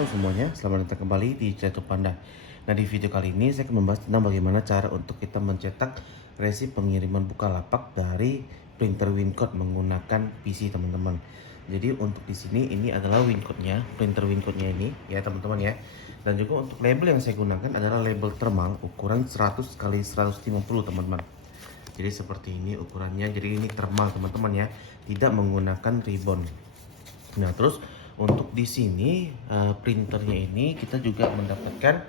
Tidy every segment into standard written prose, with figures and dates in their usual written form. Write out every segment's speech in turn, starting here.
Halo semuanya, selamat datang kembali di Cetu Panda. Nah, di video kali ini saya akan membahas tentang bagaimana cara untuk kita mencetak resip pengiriman Bukalapak dari printer Wincode menggunakan PC teman-teman. Jadi untuk di sini ini adalah Wincode-nya, printer Wincode-nya ini ya teman-teman ya. Dan juga untuk label yang saya gunakan adalah label thermal ukuran 100 kali 150 teman-teman. Jadi seperti ini ukurannya. Jadi ini thermal teman-teman ya, tidak menggunakan ribbon. Nah, terus untuk di sini printernya ini kita juga mendapatkan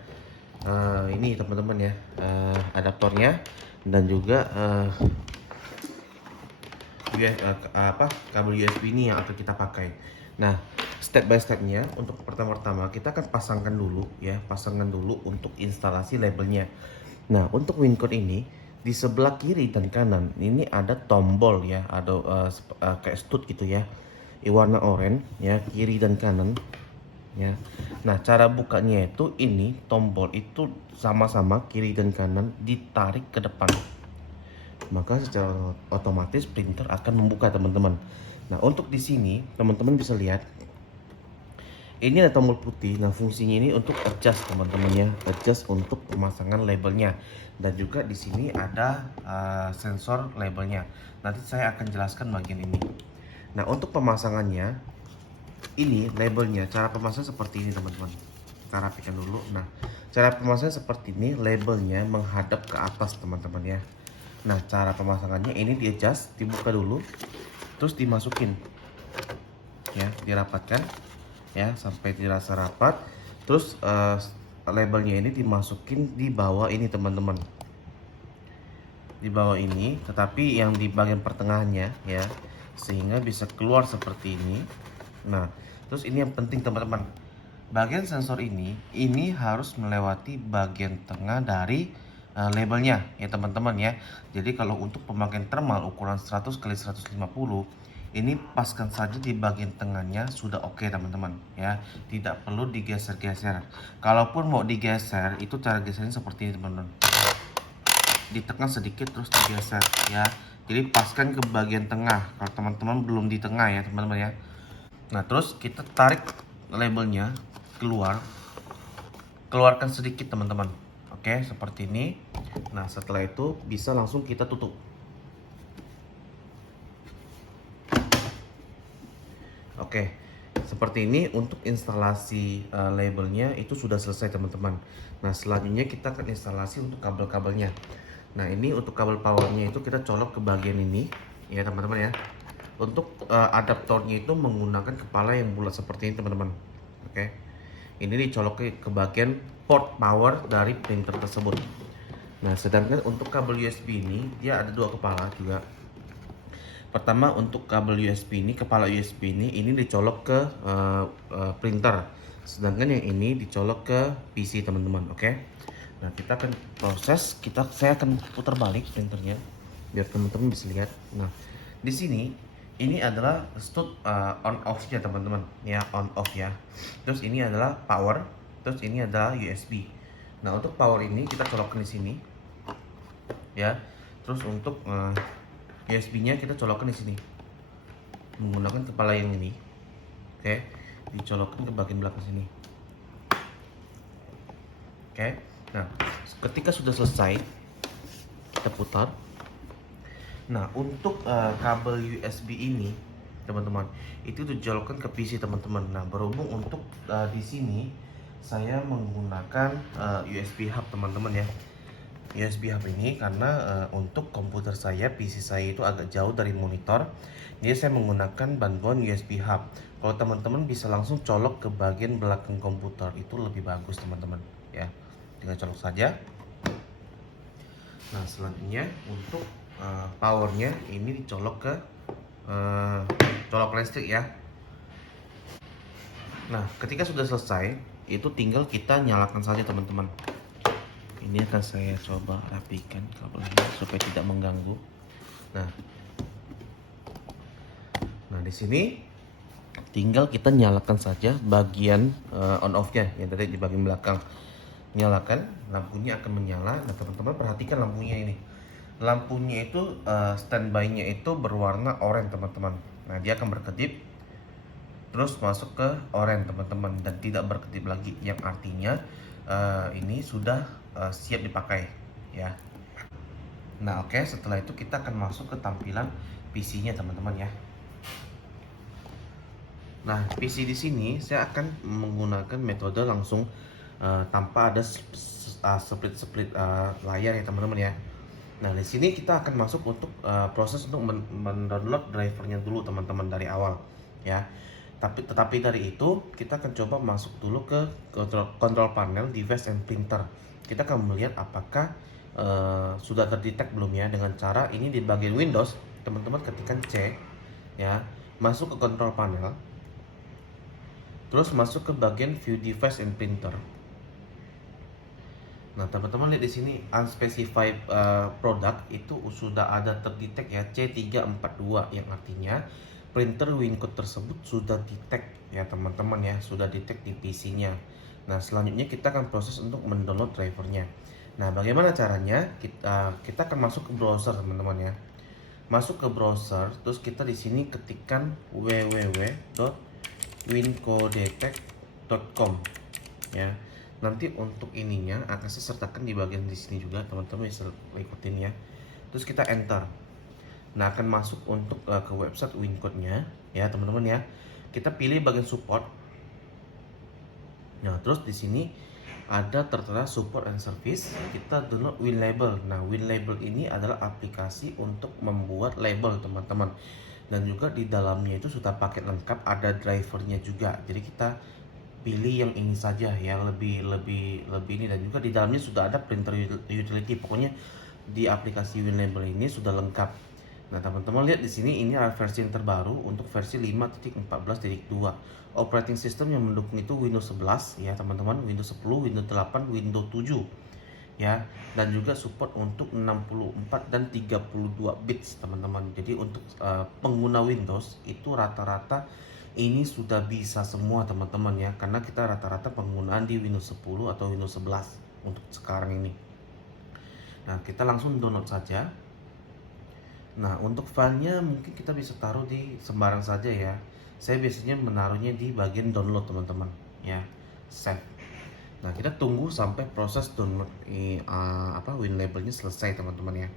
ini teman-teman ya, adaptornya dan juga kabel USB ini yang akan kita pakai. Nah, step by stepnya untuk pertama-tama kita akan pasangkan dulu untuk instalasi labelnya. Nah, untuk Wincode ini di sebelah kiri dan kanan ini ada tombol ya, ada kayak stud gitu ya, warna oranye ya, kiri dan kanan ya. Nah, cara bukanya itu ini tombol itu sama-sama kiri dan kanan ditarik ke depan, maka secara otomatis printer akan membuka teman-teman. Nah, untuk di sini teman-teman bisa lihat ini ada tombol putih. Nah, fungsinya ini untuk adjust teman-teman ya, adjust untuk pemasangan labelnya. Dan juga di sini ada sensor labelnya. Nanti saya akan jelaskan bagian ini. Nah, untuk pemasangannya ini labelnya, cara pemasangan seperti ini teman-teman. Kita rapikan dulu. Nah, cara pemasangan seperti ini, labelnya menghadap ke atas teman-teman ya. Nah, cara pemasangannya ini di adjust, dibuka dulu, terus dimasukin ya, dirapatkan ya sampai dirasa rapat. Terus labelnya ini dimasukin di bawah ini teman-teman, di bawah ini, tetapi yang di bagian pertengahannya ya, sehingga bisa keluar seperti ini. Nah, terus ini yang penting teman-teman, bagian sensor ini harus melewati bagian tengah dari labelnya ya teman-teman ya. Jadi kalau untuk pemakaian thermal ukuran 100 kali 150 ini paskan saja di bagian tengahnya sudah oke teman-teman ya, tidak perlu digeser-geser. Kalaupun mau digeser itu cara gesernya seperti ini teman-teman, ditekan sedikit terus digeser ya. Jadi paskan ke bagian tengah kalau teman-teman belum di tengah ya teman-teman ya. Nah, terus kita tarik labelnya keluar, keluarkan sedikit teman-teman, oke seperti ini. Nah, setelah itu bisa langsung kita tutup. Oke, seperti ini untuk instalasi labelnya itu sudah selesai teman-teman. Nah, selanjutnya kita akan instalasi untuk kabel-kabelnya. Nah, ini untuk kabel powernya itu kita colok ke bagian ini ya teman-teman ya. Untuk adaptornya itu menggunakan kepala yang bulat seperti ini teman-teman. Oke, ini dicolok ke bagian port power dari printer tersebut. Nah, sedangkan untuk kabel USB ini dia ada dua kepala juga. Pertama untuk kabel USB ini, kepala USB ini dicolok ke printer, sedangkan yang ini dicolok ke PC teman-teman. Oke. Nah, kita akan proses, saya akan putar balik printernya biar teman-teman bisa lihat. Nah, di sini ini adalah stud on off nya teman-teman ya, on off ya. Terus ini adalah power, terus ini adalah USB. Nah, untuk power ini kita colokkan di sini ya. Terus untuk USB-nya kita colokkan di sini menggunakan kepala yang ini. Oke, dicolokkan ke bagian belakang sini. Oke, nah ketika sudah selesai kita putar. Nah, untuk kabel USB ini teman-teman itu dicolokkan ke PC teman-teman. Nah, berhubung untuk di sini saya menggunakan USB hub teman-teman ya, USB hub ini karena untuk komputer saya, PC saya itu agak jauh dari monitor, jadi saya menggunakan bantuan USB hub. Kalau teman-teman bisa langsung colok ke bagian belakang komputer itu lebih bagus teman-teman ya, tinggal colok saja. Nah, selanjutnya untuk powernya ini dicolok ke colok listrik ya. Nah, ketika sudah selesai itu tinggal kita nyalakan saja teman-teman. Ini akan saya coba rapikan kabelnya supaya tidak mengganggu. Nah, di sini tinggal kita nyalakan saja bagian on off-nya yang tadi di bagian belakang. Nyalakan, lampunya akan menyala. Nah, teman-teman perhatikan lampunya ini. Lampunya itu standby-nya itu berwarna oranye teman-teman. Nah, dia akan berkedip terus masuk ke orange teman-teman, dan tidak berkedip lagi, yang artinya ini sudah siap dipakai ya. Nah oke, setelah itu kita akan masuk ke tampilan PC-nya teman-teman ya. Nah PC di sini saya akan menggunakan metode langsung tanpa ada split layar ya teman-teman ya. Nah di sini kita akan masuk untuk proses untuk mendownload drivernya dulu teman-teman dari awal ya. Tetapi dari itu kita akan coba masuk dulu ke control panel device and printer. Kita akan melihat apakah sudah terdetek belum ya, dengan cara ini di bagian Windows teman-teman ketikkan C ya, masuk ke control panel, terus masuk ke bagian view device and printer. Nah, teman-teman lihat di sini unspecified product itu sudah ada terdetek ya, C342, yang artinya printer WinCode tersebut sudah detect ya teman-teman ya, sudah detect di PC-nya. Nah, selanjutnya kita akan proses untuk mendownload drivernya. Nah, bagaimana caranya? Kita akan masuk ke browser teman-teman ya. Masuk ke browser, terus kita di sini ketikkan www.wincodetect.com ya. Nanti untuk ininya akan saya sertakan di bagian di sini juga, teman-teman bisa ikutin ya. Terus kita enter. Nah, akan masuk untuk ke website WinCode-nya ya, teman-teman ya. Kita pilih bagian support. Nah, terus di sini ada tertera support and service. Kita download WinLabel. Nah, WinLabel ini adalah aplikasi untuk membuat label, teman-teman. Dan juga di dalamnya itu sudah paket lengkap, ada drivernya juga. Jadi kita pilih yang ini saja ya, lebih ini, dan juga di dalamnya sudah ada printer utility. Pokoknya di aplikasi WinLabel ini sudah lengkap. Nah, teman-teman lihat di sini, ini adalah versi yang terbaru untuk versi 5.14.2. Operating system yang mendukung itu Windows 11 ya teman-teman, Windows 10, Windows 8, Windows 7 ya, dan juga support untuk 64 dan 32 bits teman-teman. Jadi untuk pengguna Windows itu rata-rata ini sudah bisa semua teman-teman ya, karena kita rata-rata penggunaan di Windows 10 atau Windows 11 untuk sekarang ini. Nah, kita langsung download saja. Nah, untuk filenya mungkin kita bisa taruh di sembarang saja ya. Saya biasanya menaruhnya di bagian download teman-teman ya, save. Nah, kita tunggu sampai proses download WinLabelnya selesai teman-teman ya.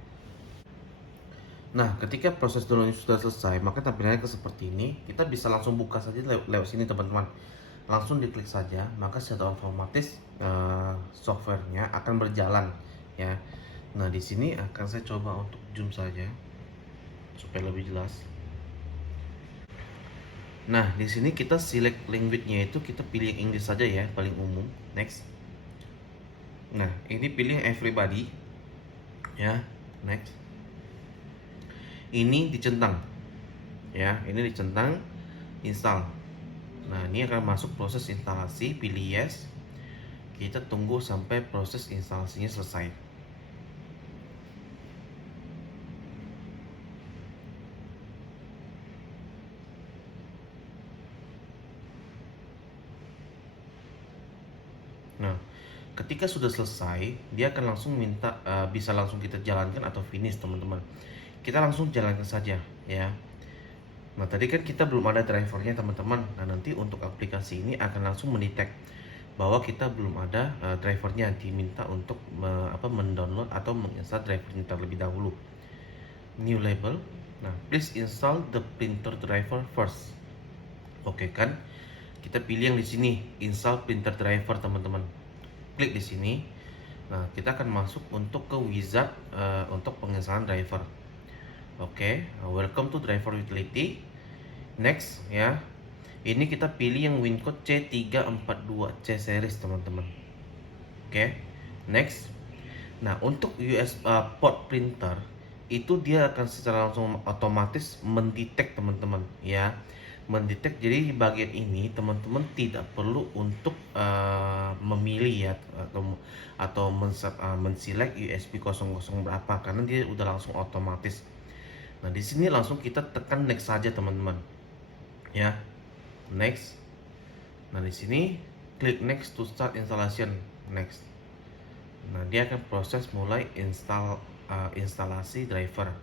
Nah, ketika proses downloadnya sudah selesai, maka tampilannya seperti ini. Kita bisa langsung buka saja lewat sini teman-teman. Langsung diklik saja, maka secara otomatis softwarenya akan berjalan ya. Nah, di sini akan saya coba untuk zoom saja supaya lebih jelas. Nah, di sini kita select language-nya, itu kita pilih yang English saja ya, paling umum. Next. Nah, ini pilih everybody ya. Next. Ini dicentang ya, ini dicentang install. Nah, ini akan masuk proses instalasi, pilih yes. Kita tunggu sampai proses instalasinya selesai. Nah, ketika sudah selesai, dia akan langsung minta bisa langsung kita jalankan atau finish teman-teman. Kita langsung jalankan saja ya. Nah, tadi kan kita belum ada drivernya teman-teman. Nah, nanti untuk aplikasi ini akan langsung mendetek bahwa kita belum ada drivernya, diminta untuk mendownload atau menginstal drivernya terlebih dahulu. New label. Nah, please install the printer driver first. Oke kan? Kita pilih yang di sini, install printer driver teman-teman. Klik di sini. Nah, kita akan masuk untuk ke wizard untuk penginstalan driver. Oke, welcome to driver utility. Next ya. Ini kita pilih yang WinCode C342C series teman-teman. Oke, next. Nah, untuk port printer itu dia akan secara langsung otomatis mendetek teman-teman ya. Mendetek, jadi di bagian ini teman-teman tidak perlu untuk memilih ya, atau menselect USB 00 berapa, karena dia udah langsung otomatis. Nah, di sini langsung kita tekan next saja teman-teman ya. Next. Nah, di sini klik next to start installation. Next. Nah, dia akan proses mulai instalasi driver.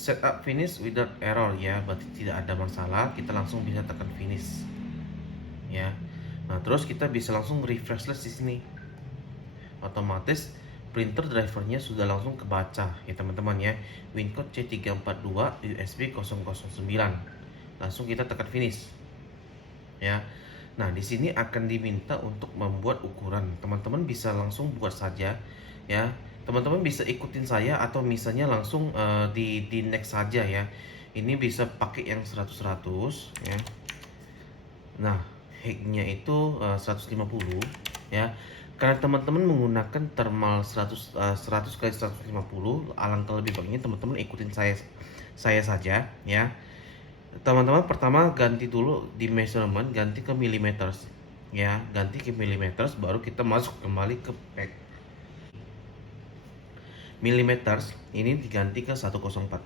setup finish without error ya, berarti tidak ada masalah, kita langsung bisa tekan finish ya. Nah, terus kita bisa langsung refresh list di sini. Otomatis printer drivernya sudah langsung kebaca ya teman-teman ya. WinCode C342 USB 009. Langsung kita tekan finish. Ya. Nah, di sini akan diminta untuk membuat ukuran. Teman-teman bisa langsung buat saja ya. Teman-teman bisa ikutin saya atau misalnya langsung di next saja ya. Ini bisa pakai yang 100-100 ya. Nah, height-nya itu 150 ya. Karena teman-teman menggunakan thermal 100 kali 150, alangkah lebih baiknya teman-teman ikutin saya saja ya. Teman-teman pertama ganti dulu di measurement, ganti ke millimeters ya, ganti ke millimeters, baru kita masuk kembali ke pack. Millimeters ini diganti ke 104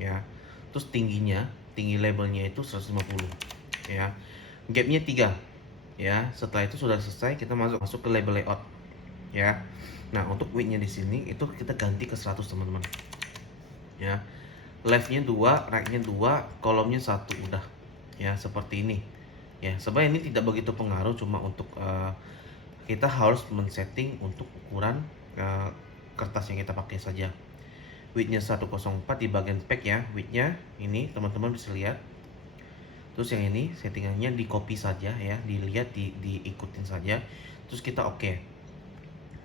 ya. Terus tinggi labelnya itu 150 ya. Gapnya 3 ya. Setelah itu sudah selesai, kita masuk ke label layout ya. Nah, untuk width-nya di sini itu kita ganti ke 100 teman-teman ya. Left-nya 2, right-nya 2, kolomnya 1, udah ya, seperti ini ya. Sebenarnya ini tidak begitu pengaruh, cuma untuk kita harus men-setting untuk ukuran kertas yang kita pakai saja. Width-nya 104 di bagian pack ya, width-nya ini teman-teman bisa lihat. Terus yang ini settingannya di copy saja ya, dilihat, diikutin saja. Terus kita oke.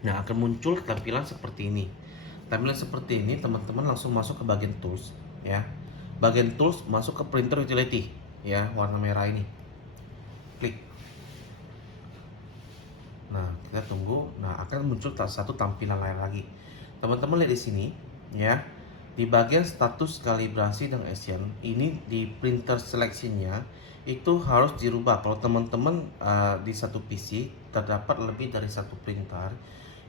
Nah, akan muncul tampilan seperti ini. Tampilan seperti ini teman-teman langsung masuk ke bagian tools ya. Bagian tools, masuk ke printer utility ya, warna merah ini. Klik. Nah, kita tunggu. Nah, akan muncul satu tampilan lain lagi. Teman-teman lihat di sini ya. Di bagian status kalibrasi dan Asian, ini di printer selection-nya itu harus dirubah. Kalau teman-teman di satu PC terdapat lebih dari satu printer,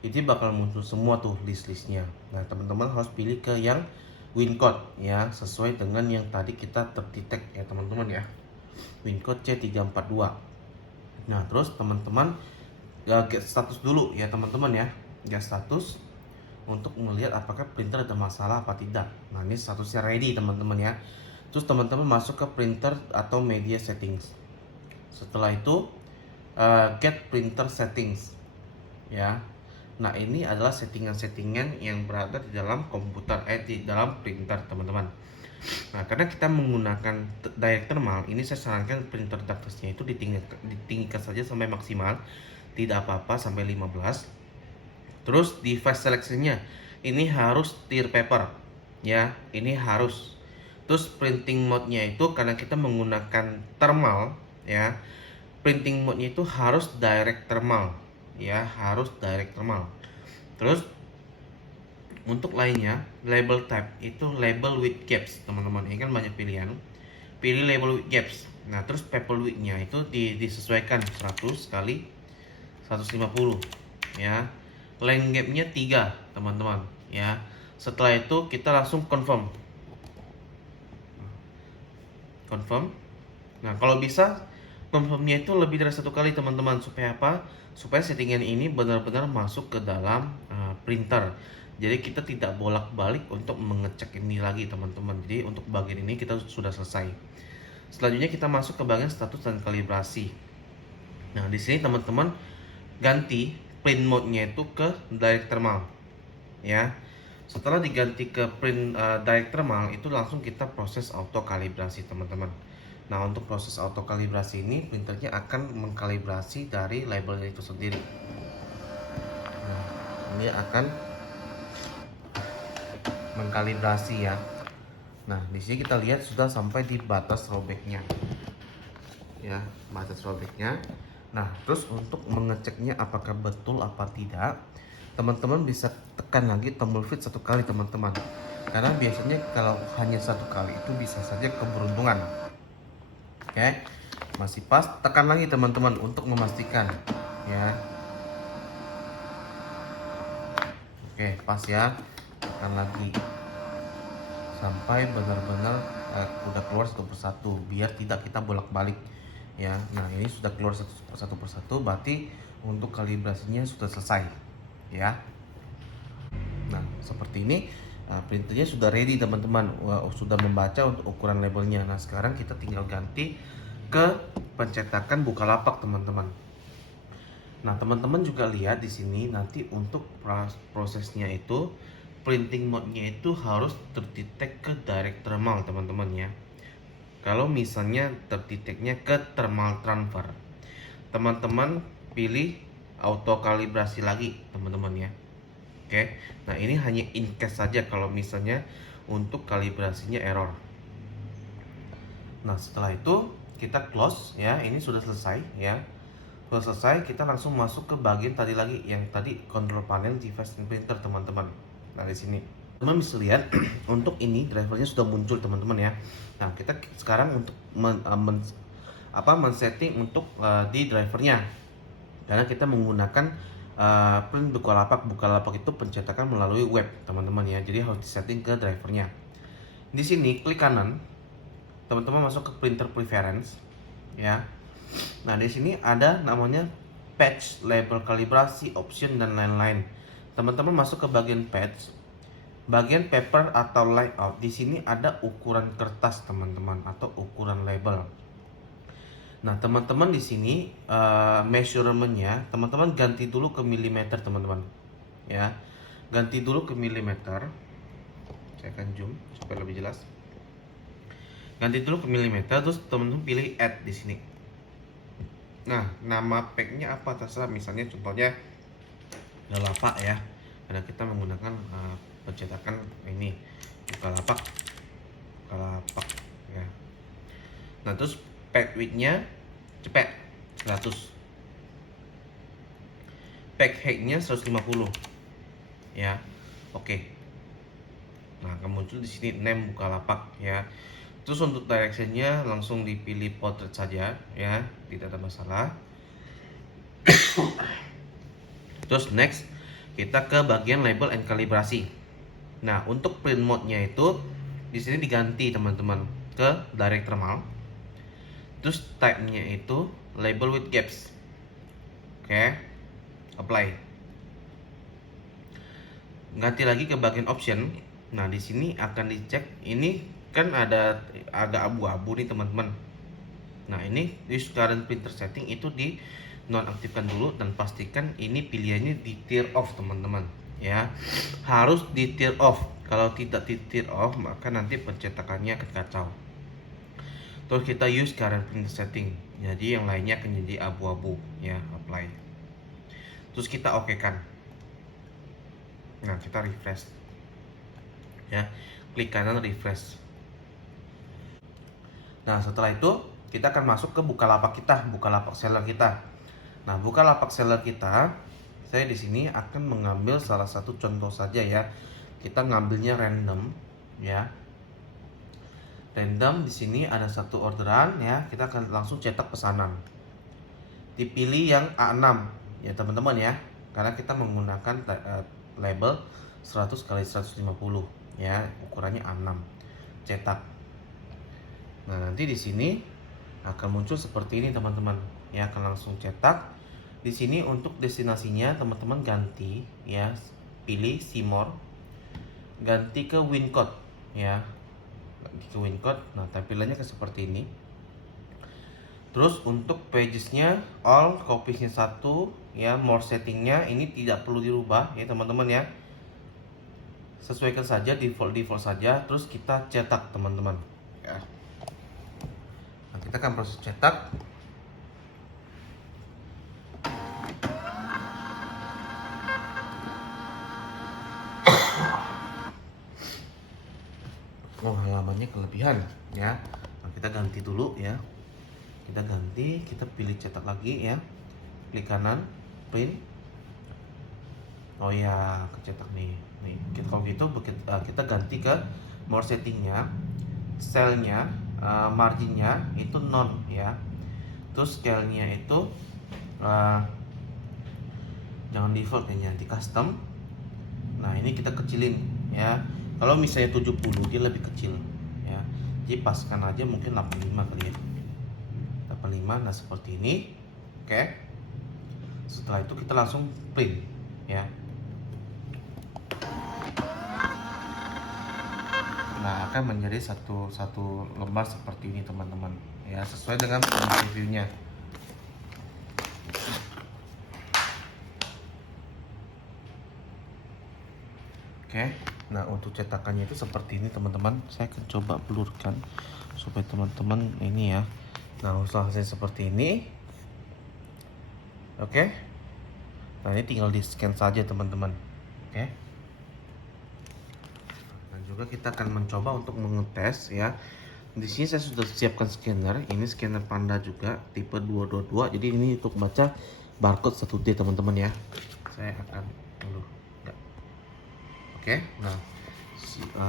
itu bakal muncul semua tuh list-listnya. Nah, teman-teman harus pilih ke yang WinCode ya, sesuai dengan yang tadi kita terdetek ya teman-teman ya. WinCode C342. Nah, terus teman-teman get status dulu ya teman-teman ya. Get status untuk melihat apakah printer ada masalah apa tidak. Nah, ini statusnya ready teman-teman ya. Terus teman-teman masuk ke printer atau media settings. Setelah itu get printer settings ya. Nah, ini adalah settingan-settingan yang berada di dalam komputer, di dalam printer teman-teman. Nah, karena kita menggunakan direct thermal, ini saya sarankan printer darkness-nya itu ditinggikan saja sampai maksimal, tidak apa-apa sampai 15. Terus device selection-nya ini harus tear paper ya, ini harus. Terus printing mode-nya itu karena kita menggunakan thermal ya, printing mode-nya itu harus direct thermal ya, harus direct thermal. Terus untuk lainnya, label type itu label with gaps teman-teman. Ini kan banyak pilihan, pilih label with gaps. Nah, terus paper width-nya itu disesuaikan 100 kali 150 ya. Length gap-nya 3 teman-teman ya. Setelah itu kita langsung confirm. Nah, kalau bisa confirmnya itu lebih dari satu kali teman-teman. Supaya apa? Supaya settingan ini benar-benar masuk ke dalam printer. Jadi kita tidak bolak-balik untuk mengecek ini lagi teman-teman. Jadi untuk bagian ini kita sudah selesai. Selanjutnya kita masuk ke bagian status dan kalibrasi. Nah, di sini teman-teman ganti print mode-nya itu ke direct thermal ya. Setelah diganti ke print direct thermal, itu langsung kita proses auto kalibrasi teman-teman. Nah, untuk proses auto kalibrasi ini printernya akan mengkalibrasi dari labelnya itu sendiri. Nah, ini akan mengkalibrasi ya. Nah, di sini kita lihat sudah sampai di batas robeknya ya, batas robeknya. Nah, terus untuk mengeceknya apakah betul apa tidak, teman-teman bisa tekan lagi tombol fit satu kali teman-teman. Karena biasanya kalau hanya satu kali itu bisa saja keberuntungan. Oke, masih pas, tekan lagi teman-teman untuk memastikan ya. Oke, pas ya, tekan lagi sampai benar-benar udah keluar satu persatu, biar tidak kita bolak-balik ya. Nah, ini sudah keluar satu persatu, berarti untuk kalibrasinya sudah selesai ya. Nah, seperti ini Nah, printernya sudah ready teman-teman. Sudah membaca untuk ukuran labelnya. Nah, sekarang kita tinggal ganti ke pencetakan Bukalapak teman-teman. Nah, teman-teman juga lihat di sini nanti untuk prosesnya itu printing mode-nya itu harus terdetek ke direct thermal teman-teman ya. Kalau misalnya terdeteknya ke thermal transfer, teman-teman pilih auto kalibrasi lagi teman-teman ya. Oke, nah ini hanya in case saja kalau misalnya untuk kalibrasinya error. Nah setelah itu kita close ya, ini sudah selesai ya. Sudah selesai, kita langsung masuk ke bagian tadi lagi yang tadi control panel device and printer teman-teman. Nah di sini teman bisa lihat untuk ini drivernya sudah muncul teman-teman ya. Nah kita sekarang untuk men-setting untuk di drivernya, karena kita menggunakan print Bukalapak itu pencetakan melalui web teman-teman ya, jadi harus disetting ke drivernya. Di sini klik kanan, teman-teman masuk ke printer preference ya. Nah di sini ada namanya patch, label kalibrasi, option dan lain-lain. Teman-teman masuk ke bagian patch, bagian paper atau layout. Di sini ada ukuran kertas teman-teman atau ukuran label. Nah, teman-teman di sini measurementnya, teman-teman ganti dulu ke milimeter, teman-teman. Ya, ganti dulu ke milimeter. Saya akan zoom supaya lebih jelas. Ganti dulu ke milimeter, terus teman-teman pilih add di sini. Nah, nama packnya apa terserah. Misalnya contohnya Bukalapak ya, karena kita menggunakan pencetakan ini Bukalapak ya. Nah, terus pack width-nya cepet 100, pack height-nya 150 ya. Oke. Nah, akan muncul di sini name Bukalapak ya. Terus untuk direction-nya langsung dipilih portrait saja ya, tidak ada masalah. Terus next kita ke bagian label and kalibrasi. Nah, untuk print mode-nya itu di sini diganti teman-teman ke direct thermal. Terus type-nya itu label with gaps. Oke. Apply. Ganti lagi ke bagian option. Nah, di sini akan dicek, ini kan ada agak abu-abu nih teman-teman. Nah, ini use current printer setting itu di nonaktifkan dulu dan pastikan ini pilihannya di tear off teman-teman ya. Harus di tear off. Kalau tidak di tear off maka nanti pencetakannya akan kacau. Terus kita use current printer setting, jadi yang lainnya akan jadi abu-abu ya. Apply. Terus kita oke kan. Nah, kita refresh ya, klik kanan refresh. Nah, setelah itu kita akan masuk ke Bukalapak seller kita. Nah, Bukalapak seller kita, saya di sini akan mengambil salah satu contoh saja ya. Kita ngambilnya random ya. Random di sini ada satu orderan ya, kita akan langsung cetak pesanan. Dipilih yang A6 ya teman-teman ya, karena kita menggunakan label 100 x 150 ya, ukurannya A6. Cetak. Nah, nanti di sini akan muncul seperti ini teman-teman ya, akan langsung cetak. Di sini untuk destinasinya teman-teman ganti ya, pilih see more, ganti ke WinCode ya, ganti ke WinCode. Nah, tampilannya ke seperti ini. Terus untuk pagesnya all, copiesnya 1 ya, more settingnya ini tidak perlu dirubah ya teman-teman ya, sesuaikan saja default saja. Terus kita cetak teman-teman ya. Nah, kita akan proses cetak. Oh, halamannya kelebihan ya. Nah, kita ganti dulu ya. Kita ganti, kita pilih cetak lagi ya. Klik kanan, print. Oh ya, kecetak nih. Nih, kalau gitu kita ganti ke more settingnya, stylenya, marginnya itu non ya. Terus scale-nya itu jangan default ya, nanti custom. Nah, ini kita kecilin ya. Kalau misalnya 70 dia lebih kecil ya. Jadi paskan aja mungkin 85 kali ya. 85, nah seperti ini. Oke. Setelah itu kita langsung print ya. cetakan menjadi satu lembar seperti ini teman-teman ya, sesuai dengan reviewnya. Oke, nah untuk cetakannya itu seperti ini teman-teman. Saya akan coba blurkan supaya teman-teman ini ya. Nah hasilnya seperti ini. Oke, nah ini tinggal di scan saja teman-teman. Oke, dan juga kita akan mencoba untuk mengetes ya. Di sini saya sudah siapkan scanner. Ini scanner Panda juga tipe 222. Jadi ini untuk baca barcode 1D teman-teman ya. Saya akan dulu. Oke, nah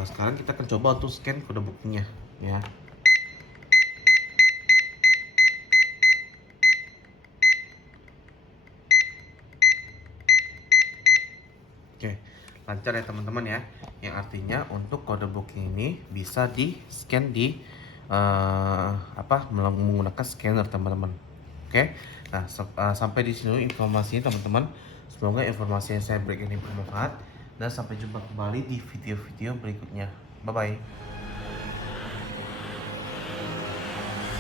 sekarang kita akan coba untuk scan kode booknya ya. Oke, lancar ya teman-teman ya. Yang artinya untuk kode booking ini bisa di scan di menggunakan scanner teman-teman. Oke, nah sampai di sini informasinya teman-teman. Semoga informasi yang saya berikan ini bermanfaat dan sampai jumpa kembali di video-video berikutnya. Bye bye.